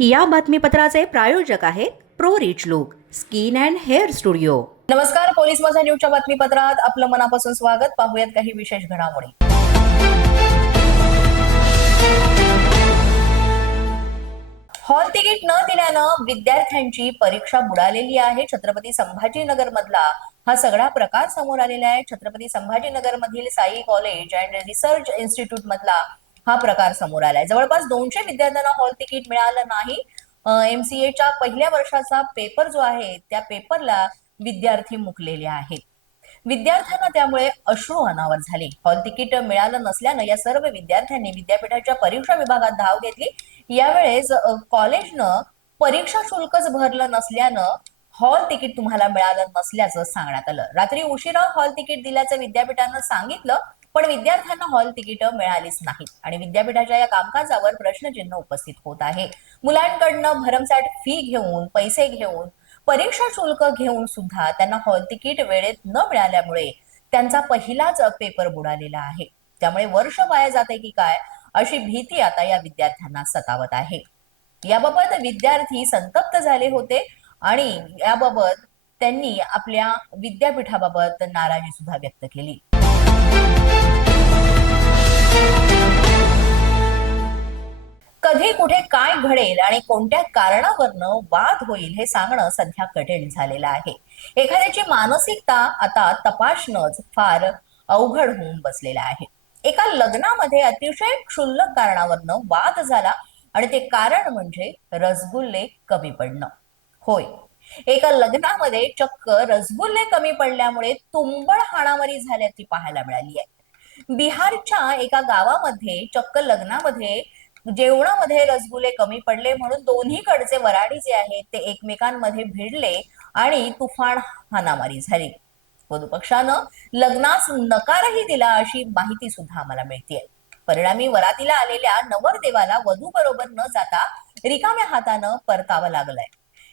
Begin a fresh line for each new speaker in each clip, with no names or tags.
या बातमीपत्राचे प्रायोजक आहेत Pro Rich Look Skin and Hair Studio.
नमस्कार पोलीस माझा न्यूजच्या बातमीपत्रात आपलं मनापासून स्वागत. पाहूयात काही विशेष घडामोडी. हॉल तिकीट न दिल्यानं विद्यार्थ्यांची परीक्षा बुडालेली आहे. छत्रपती संभाजीनगर मधला हा सगळा प्रकार समोर आलेला आहे. छत्रपती संभाजीनगर मधील Sai college and research institute मधला हा प्रकार समोर आलाय. जवळपास दोनशे विद्यार्थ्यांना हॉल तिकीट मिळालं नाही. एमसीएच्या पहिल्या वर्षाचा पेपर जो आहे त्या पेपरला विद्यार्थी मुकलेले आहेत. विद्यार्थ्यांना त्यामुळे अश्रू अनावर झाले. हॉल तिकीट मिळालं नसल्यानं या सर्व विद्यार्थ्यांनी विद्यापीठाच्या परीक्षा विभागात धाव घेतली. यावेळेस कॉलेजनं परीक्षा शुल्कच भरलं नसल्यानं हॉल तिकीट तुम्हाला मिळालं नसल्याचं सांगण्यात आलं. रात्री उशिरा हॉल तिकीट दिल्याचं विद्यापीठानं सांगितलं पण विद्यार्थ्यांना हॉल तिकीट मिळालीच नाहीत. आणि विद्यापीठाच्या या कामकाजावर प्रश्नचिन्ह उपस्थित होत आहे. मुलांकडनं भरमसाठ फी घेऊन पैसे घेऊन परीक्षा शुल्क घेऊन सुद्धा त्यांना हॉल तिकीट वेळेत न मिळाल्यामुळे त्यांचा पहिलाच पेपर बुडालेला आहे. त्यामुळे वर्ष वाया जाते की काय अशी भीती आता या विद्यार्थ्यांना सतावत आहे. याबाबत विद्यार्थी संतप्त झाले होते आणि याबाबत त्यांनी आपल्या विद्यापीठाबाबत नाराजी सुद्धा व्यक्त केली. कधी कुठे काय घडेल आणि कोणत्या कारणावरनं वाद होईल हे सांगणं सध्या कठीण झालेलं आहे. एखाद्याची मानसिकता आता तपासणंच फार अवघड होऊन बसलेलं आहे. एका लग्नामध्ये अतिशय क्षुल्लक कारणावरनं वाद झाला आणि ते कारण म्हणजे रसगुल्ले कमी पडणं. होय. एका लग्नामध्ये चक्क रसगुल्ले कमी पडल्यामुळे तुंबळ हाणामारी झाल्याची पाहायला मिळाली आहे. बिहारच्या एका गावामध्ये चक्क लग्नामध्ये जेवणामध्ये रसगुल्ले कमी पडले म्हणून दोन्हीकडचे वराडी जे आहेत ते एकमेकांमध्ये भिडले आणि तुफान हानामारी झाली. पक्षानं लग्नास नकारही दिला अशी माहिती सुद्धा आम्हाला मिळते परिणामी वरातीला आलेल्या नवरदेवाला वधू बरोबर न जाता रिकाम्या हातानं परतावं लागलंय.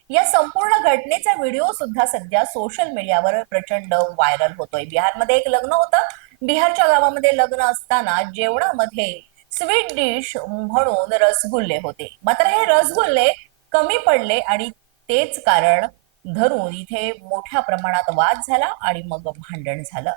या संपूर्ण घटनेचा व्हिडिओ सुद्धा सध्या सोशल मीडियावर प्रचंड व्हायरल होतोय. बिहारमध्ये एक लग्न होतं. बिहारच्या गावामध्ये लग्न असताना जेवणामध्ये स्वीट डिश म्हणून रसगुल्ले होते. मात्र हे रसगुल्ले कमी पडले आणि तेच कारण धरून इथे मोठ्या प्रमाणात वाद झाला आणि मग भांडण झालं.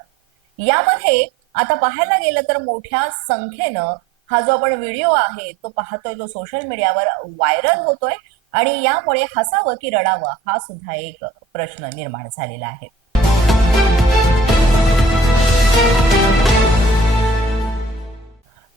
यामध्ये आता पाहायला गेलं तर मोठ्या संख्येनं हा जो आपण व्हिडिओ आहे तो पाहतोय तो सोशल मीडियावर व्हायरल होतोय आणि यामुळे हसावं की रडावं हा सुद्धा एक प्रश्न निर्माण झालेला आहे.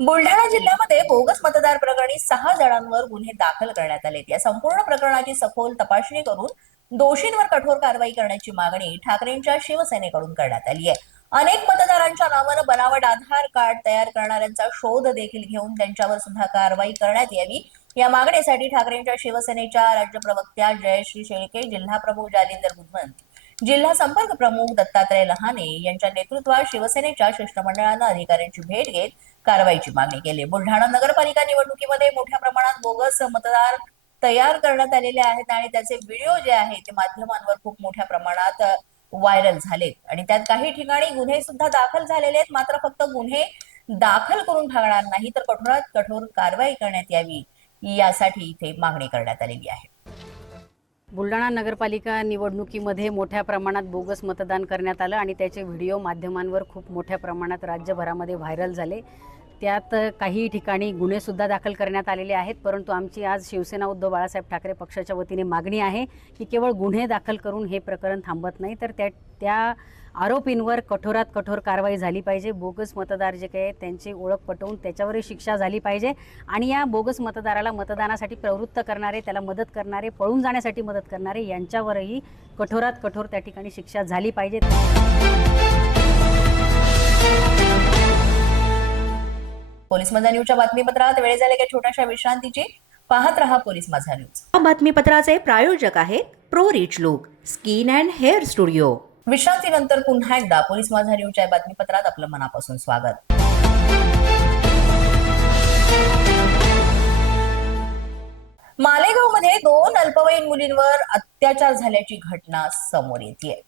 बुलढाणा जिल्ह्यामध्ये बोगस मतदार प्रकरणी सहा जणांवर गुन्हे दाखल करण्यात आलेत. या संपूर्ण प्रकरणाची सखोल तपासणी करून दोषींवर कठोर कारवाई करण्याची मागणी ठाकरेंच्या शिवसेनेकडून करण्यात आली आहे. अनेक मतदारांच्या नावानं बनावट आधार कार्ड तयार करणाऱ्यांचा शोध देखील घेऊन त्यांच्यावर सुद्धा कारवाई करण्यात यावी. या मागणीसाठी ठाकरेंच्या शिवसेनेच्या राज्य प्रवक्त्या जयश्री शेळके जिल्हा प्रमुख जालिंदर बुधवंत जिल्हा संपर्क प्रमुख दत्तात्रय लहाने यांच्या नेतृत्वात शिवसेनेच्या शिष्टमंडळानं अधिकाऱ्यांची भेट घेत कारवाईची मागणी केली. बुलढाणा नगरपालिका निवडणुकीमध्ये मोठ्या प्रमाणात बोगस मतदार तयार करण्यात आलेले आहेत आणि त्याचे व्हिडिओ जे आहेत ते माध्यमांवर खूप मोठ्या प्रमाणात व्हायरल झालेत. आणि त्यात काही ठिकाणी गुन्हे सुद्धा दाखल झालेले आहेत. मात्र फक्त गुन्हे दाखल करून भागणार नाही तर कठोरात कठोर कारवाई करण्यात यावी यासाठी इथे मागणी करण्यात आलेली आहे.
बुलढाणा नगरपालिका निवडणुकीमध्ये मोठ्या प्रमाणात बोगस मतदान करण्यात आलं आणि त्याचे व्हिडिओ माध्यमांवर खूप मोठ्या प्रमाणात राज्यभरामध्ये व्हायरल झाले. त्यात काही ठिकाणी गुन्हेसुद्धा दाखल करण्यात आलेले आहेत परंतु आमची आज शिवसेना उद्धव बाळासाहेब ठाकरे पक्षाच्या वतीने मागणी आहे की केवळ गुन्हे दाखल करून हे प्रकरण थांबत नाही तर त्या त्या आरोपींवर कठोरात कठोर कारवाई झाली पाहिजे. बोगस मतदार जे काही आहेत त्यांची ओळख पटवून त्याच्यावरही शिक्षा झाली पाहिजे आणि या बोगस मतदाराला मतदानासाठी प्रवृत्त करणारे त्याला मदत करणारे पळून जाण्यासाठी मदत करणारे यांच्यावरही कठोरात कठोर त्या ठिकाणी शिक्षा झाली पाहिजे.
पोलीस माझा न्यूजच्या बातमीपत्रात वेळ झाले का छोट्याशा विश्रांतीची. पाहत रहा पोलीस माझा न्यूज.
या बातमीपत्राचे प्रायोजक आहेत Pro Rich Look Skin and Hair Studio.
विश्रांतीनंतर पुन्हा एकदा पोलीस माझा न्यूजच्या बातमीपत्रात आपलं मनापासून स्वागत. मालेगावमध्ये दोन अल्पवयीन मुलींवर अत्याचार झाल्याची घटना समोर येते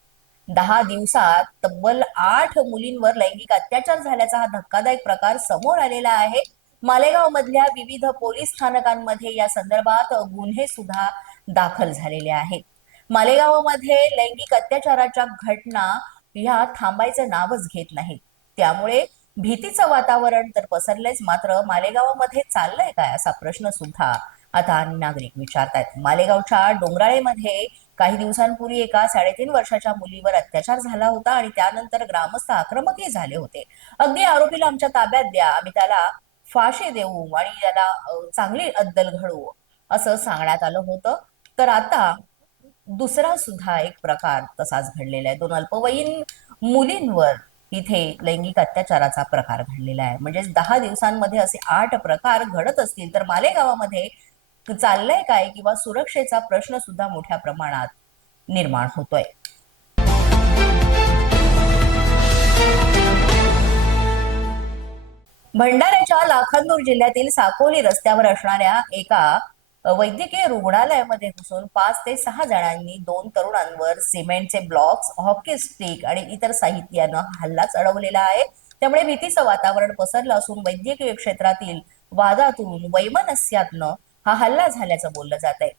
दहा दिवसात तब्बल आठ मुलींवर लैंगिक अत्याचार झाल्याचा हा धक्कादायक प्रकार समोर आलेला आहे. मालेगाव मधल्या विविध पोलीस स्थानकांमध्ये या संदर्भात गुन्हे सुद्धा दाखल झालेले आहेत. मालेगावमध्ये लैंगिक अत्याचाराच्या घटना ह्या थांबायचं नावच घेत नाहीत. त्यामुळे भीतीचं वातावरण तर पसरलंच मात्र मालेगावामध्ये चाललंय काय असा प्रश्न सुद्धा आता नागरिक विचारतायत. मालेगावच्या डोंगराळेमध्ये काही दिवसांपूर्वी एका साडेतीन वर्षाच्या मुलीवर अत्याचार झाला होता आणि त्यानंतर ग्रामस्थ आक्रमकही झाले होते. अगदी आरोपीला आमच्या ताब्यात द्या आम्ही त्याला फाशी देऊ आणि त्याला चांगली अद्दल घडवू असं सांगण्यात आलं होतं. तर आता दुसरा सुद्धा एक प्रकार तसाच घडलेला आहे. दोन अल्पवयीन मुलींवर इथे लैंगिक अत्याचाराचा प्रकार घडलेला आहे. म्हणजे दहा दिवसांमध्ये असे आठ प्रकार घडत असतील तर मालेगावामध्ये चाललंय काय किंवा सुरक्षेचा प्रश्न सुद्धा मोठ्या प्रमाणात निर्माण होतोय. भंडाऱ्याच्या लाखांदूर जिल्ह्यातील साकोली रस्त्यावर असणाऱ्या एका वैद्यकीय रुग्णालयामध्ये घुसून पाच ते सहा जणांनी दोन तरुणांवर सिमेंटचे ब्लॉक्स हॉकी स्टिक आणि इतर साहित्यानं हल्ला चढवलेला आहे. त्यामुळे भीतीचं वातावरण पसरलं असून वैद्यकीय क्षेत्रातील वादातून वैमनस्यातनं हा हल्ला झाल्याचं बोललं जात आहे.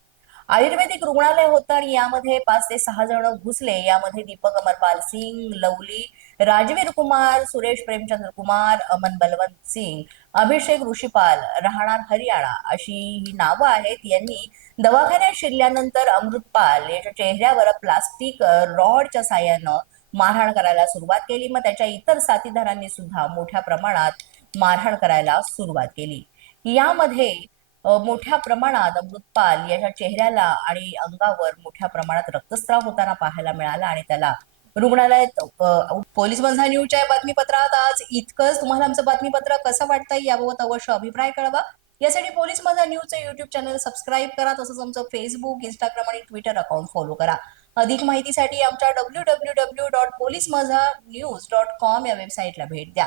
आयुर्वेदिक रुग्णालय होतं आणि यामध्ये पाच ते सहा जण घुसले. यामध्ये दीपक अमरपाल सिंग लवली राजवीर कुमार सुरेश प्रेमचंद्र कुमार अमन बलवंत सिंग अभिषेक ऋषिपाल राहणार हरियाणा अशी ही नावं आहेत. यांनी दवाखान्यात शिरल्यानंतर अमृतपाल याच्या चेहऱ्यावर प्लास्टिक रॉडच्या साह्यानं मारहाण करायला सुरुवात केली. मग त्याच्या इतर साथीदारांनी सुद्धा मोठ्या प्रमाणात मारहाण करायला सुरुवात केली. यामध्ये मोठ्या प्रमाणात अमृतपाल याच्या चेहऱ्याला आणि अंगावर मोठ्या प्रमाणात रक्तस्राव होताना पाहायला मिळाला आणि त्याला रुग्णालयात पोलीस बंधा न्यूजच्या बातमीपत्रात आज इतकंच. तुम्हाला आमचं बातमीपत्र कसं वाटतंय याबाबत अवश्य अभिप्राय कळवा. यासाठी पोलीस माझा न्यूजचं युट्यूब चॅनल सबस्क्राईब करा तसंच आमचं फेसबुक इंस्टाग्राम आणि ट्विटर अकाउंट फॉलो करा. अधिक माहितीसाठी आमच्या W W W dot police Majha news dot com या वेबसाईटला भेट द्या.